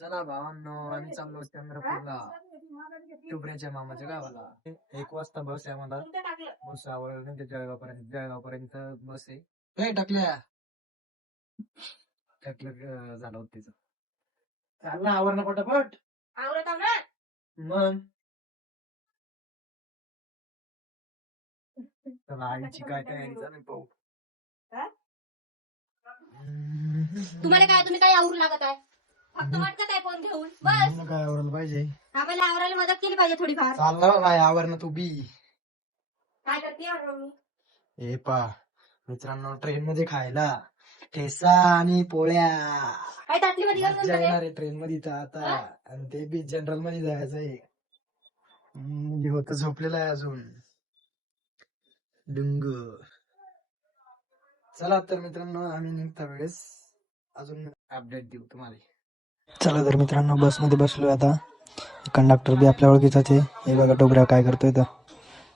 चला भावांनो, आम्ही चाललो चंद्रपूरला टुबऱ्याच्या मामाच्या गावाला. 1 वाजता बस आहे आम्हाला. बस आवडली जळगाव पर्यंत बस आहे. टाकल्या झालं होत तिचं. चालला आवरणं पटापट. मग चला आईची काय तयारी चालू पाहू. तुम्हाला काय, तुम्ही काय आवरू लागत आहे? फक्त वाटत आहे फोन घेऊन बस. काय आवरायला पाहिजे? आम्हाला आवरायला मदत केली पाहिजे थोडीफार. चालला काय आवरणं तू बी. काय करते मी? हे पा मित्रांनो, ट्रेन मध्ये खायला ठेसा आणि पोळ्या. काय ताटली मध्ये घालून मजा सगळे? येणार आहे ट्रेन मध्ये तर आता. आणि ते बी जनरल मध्ये जायचंय. होत झोपलेला आहे अजून डुंग. चला तर मित्रांनो, आम्ही निघता वेळेस अजून अपडेट देऊ तुम्हाला. चला तर मित्रांनो, बस मध्ये बसलोय आता. कंडक्टर बी आपल्या ओळखीचाच आहे. हे बघा टोबऱ्या काय करतोय तर.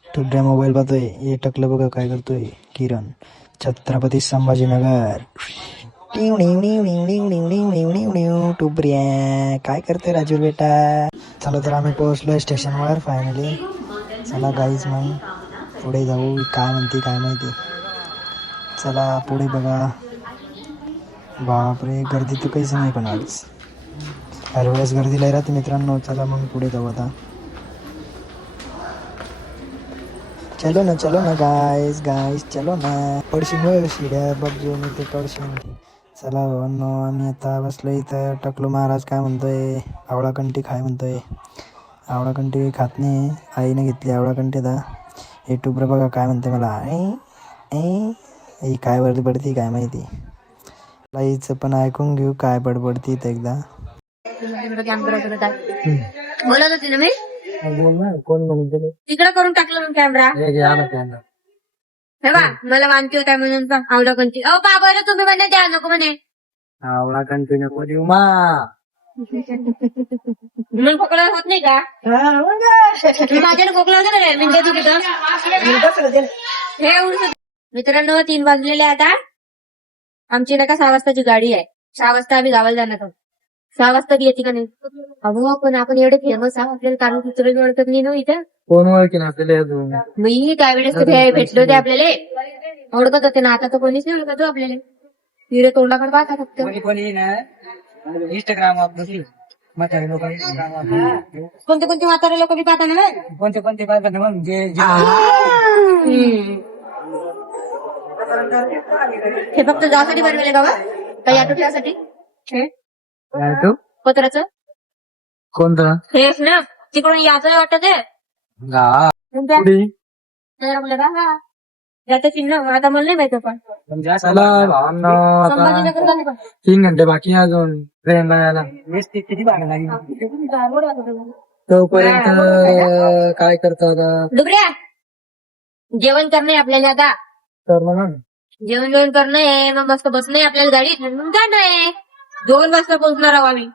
टोबऱ्या मोबाईल पाहतोय. हे टकलं बघा काय करतोय किरण. छत्रपती संभाजीनगर. टोबऱ्या काय करतोय राजूर बेटा. चला तर आम्ही पोहोचलोय स्टेशनवर फायनली. चला गाईज मग पुढे जाऊ. काय म्हणते काय माहिती. चला पुढे बघा. बापरे, गर्दी तर काहीच नाही पण आज. हर वेळेस गर्दी लय राहते मित्रांनो. चला मग पुढे जाऊ आता. चलो ना गाईस चलो ना. पडशील शिड्या बघ मी ते पडशील. चला भावांनो, आम्ही आता बसलो इथं. टकलू महाराज काय म्हणतोय, आवळा कंठी खाय म्हणतोय. आवळा कंठी खात नाही. आईने घेतली आवळा कंठी आता. हे टुबरं बघा काय म्हणते मला. काय बडबडती काय माहिती. आईचं पण ऐकून घेऊ काय बडबडती तर एकदा. बोलत होती ना मी. कोण म्हणते तिकडे करून टाकलं मग कॅमेरा. हे बा मला वांती होत आहे म्हणून आवडा कोणती. अहो बाबा तुम्ही म्हणे द्या नको म्हणे. आवळा कंठी नको देऊ मा. म्हणून खोकला होत नाही का? माझ्याने खोकला होता का म्हणजे तिथं हे उडत. मित्रांनो 3 वाजलेले आता. आमची नका 6 वाजताची गाडी आहे. 6 वाजता आम्ही गावाला जाणार आहोत. 6 वाजता येते का नाही? अहो पण आपण एवढे फेमस आहोत, आपल्याला कारण कुत्र ओळखत नाही ना इथं. कोण ओळखीन आपल्याला अजून. मी त्यावेळेस भेटले होते आपल्याला. ओळखत होते ना, आता तर कोणीच नाही ओळखत आपल्याला. तिरे तोंडाकडे पाहता फक्त. इंस्टाग्राम कोणते म्हातारे लोक बी पाहता ना. कोणते पाहतात मग हे फक्त जासाठी बनवले बाबा. काही ऑटो ठेवासाठी पत्राचं कोणतं हेच ना. तिकडून याचं वाटत आहे. जातं चिन्ह आता मला नाही माहिती पण. संभाजीनगर झाले पण 3 घंटे बाकी आहे अजून ट्रेनला यायला. किती भाडं लागेल तोपर्यंत. काय करतो आता. डुबऱ्या जेवण करणं आपल्याला आता. तर मग जेवण करणं मग मस्त बसणं आपल्याला गाडीत. मग जाणं आहे. 2 वाजता पोहोचणार आहोत आम्ही.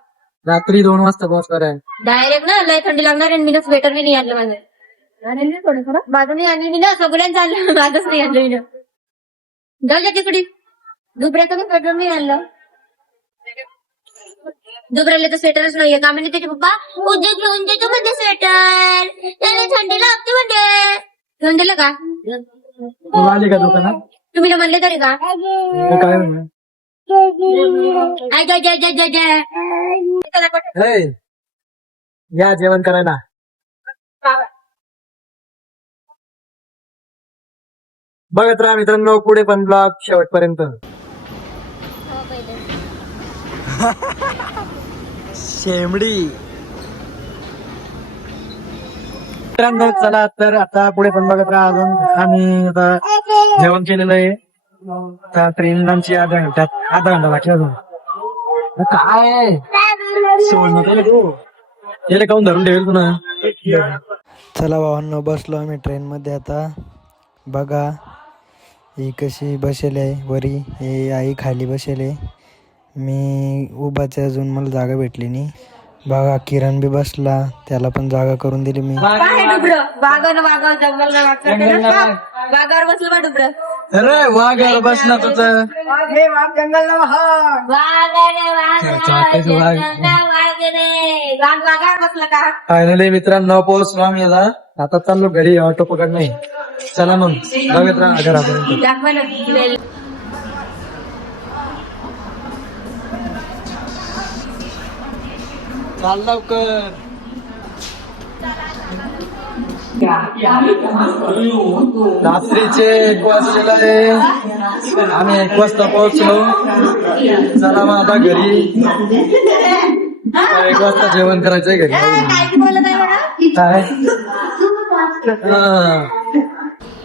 रात्री 2 वाजता पोहोचणार आहे. डायरेक्ट ना लय थंडी लागणार आहे. मी ना स्वेटर बी नाही आणलं माझं. माझं नाही आणलं मी ना. सगळ्यांचं आणलं, माझंच नाही आणलं मी ना. जाऊ द्या तिकडे. डुबऱ्याचं पण स्वेटर नाही आणलं. डुबऱ्याला तर स्वेटरच नाहीये. का म्हणजे त्याचे पप्पा उद्या घेऊन देतो म्हणजे स्वेटर. त्याला थंडी लागते म्हणजे. घेऊन दिलं का? तू आली का दुकानात? तुम्ही ना म्हणले तरी का? काय म्हणलं या जेवण करायला. बघत राहा मित्रांनो पुढे पण ब्लॉग शेवटपर्यंत. शेमडी. मित्रांनो चला तर आता पुढे पण बघत राहा. अजून आम्ही आता जेवण केलेलं आहे. ट्रेन आमची अर्धा घंटा बाकी अजून. काय सोडून काऊन धरून ठेवेल पुन्हा. चला भावांनो बसलो आम्ही ट्रेन मध्ये आता. बघा ही कशी बसेल आहे वरी. हे आई खाली बसेल आहे. मी उभाच अजून मला जागा भेटली नाही. बघा किरण बी बसला. त्याला पण जागा करून दिली मी. बागावर बसलं बा डुबरं. अरे वाघ बस ना तुझं बसलं का फायनली मित्रांनो पोहोचलो आम्ही आता चाललो घरी ऑटो पकड नाही चला मग जाऊ मित्रांनो घरापर्यंत चाल लवकर रात्रीचे 1 वाजलेला आहे आम्ही 1 वाजता पोहोचलो चला मग आता घरी 1 वाजता जेवण करायचंय घरी काय बोलत आहे बघा काय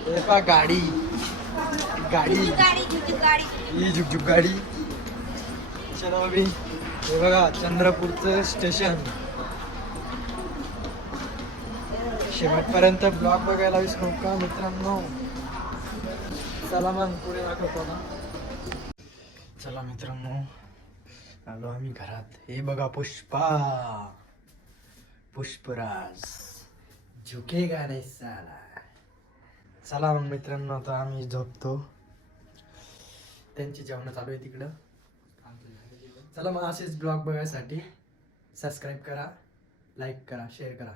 हे पहा गाडी गाडी ही झुकझुक गाडी चला बाबी हे बघा चंद्रपूरचं स्टेशन शेवटपर्यंत ब्लॉग बघायला विसरू नका मित्रांनो चला मग पुढे दाखवतो ना चला मित्रांनो आलो आम्ही घरात हे बघा पुष्पराज झुकेगा नाही साला चला मग मित्रांनो आता आम्ही झोपतो त्यांची जेवण चालू आहे तिकडं चला मग असेच ब्लॉग बघायसाठी सबस्क्राईब करा लाईक करा शेअर करा